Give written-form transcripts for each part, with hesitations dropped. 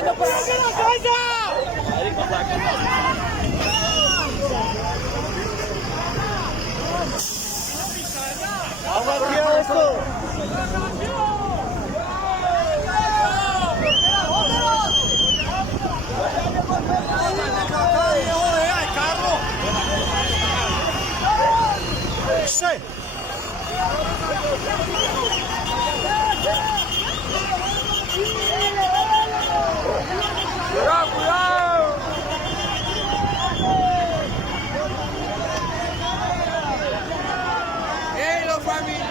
pasando por aquí la cosa. ¡Agua aquí esto! Sí. ¡Cuidado, cuidado! ¡Ey, los familiares!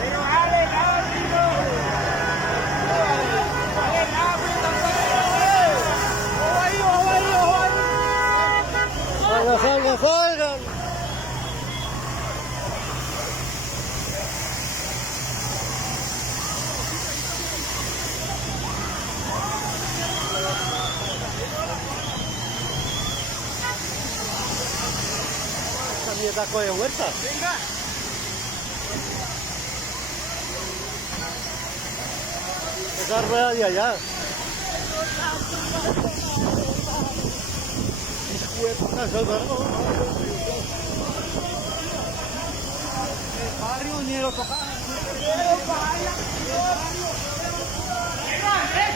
Pero dale, rápido. Dale rápido, pues. Ojo ahí, ojo ahí, ojo ahí. ¡Salgan, salgan, salgan! Esta mierda coge vuelta. Venga. Esa rueda de allá. El barrio ni lo toca.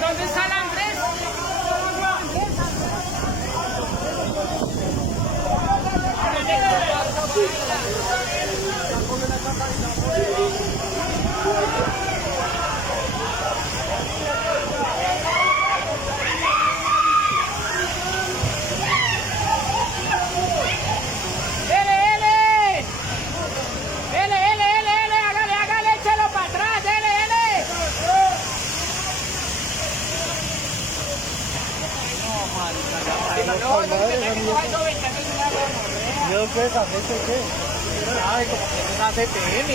¿Dónde está el Andrés? Hágale, échalo para atrás, ¿Yo qué es? ¿Este qué? Ay, como que es una CTM.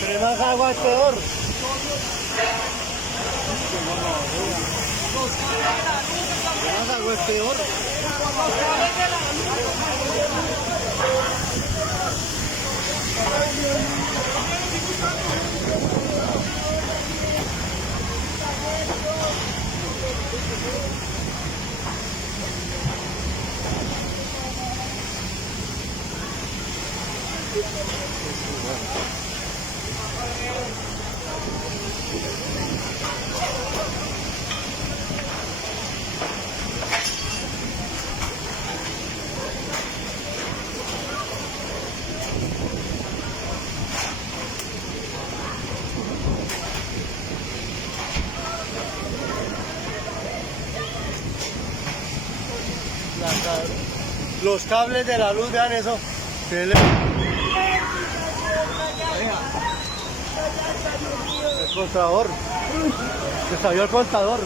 Entre más agua es peor. Más agua es peor. Los cables de la luz, vean eso. El contador. Se salió el contador.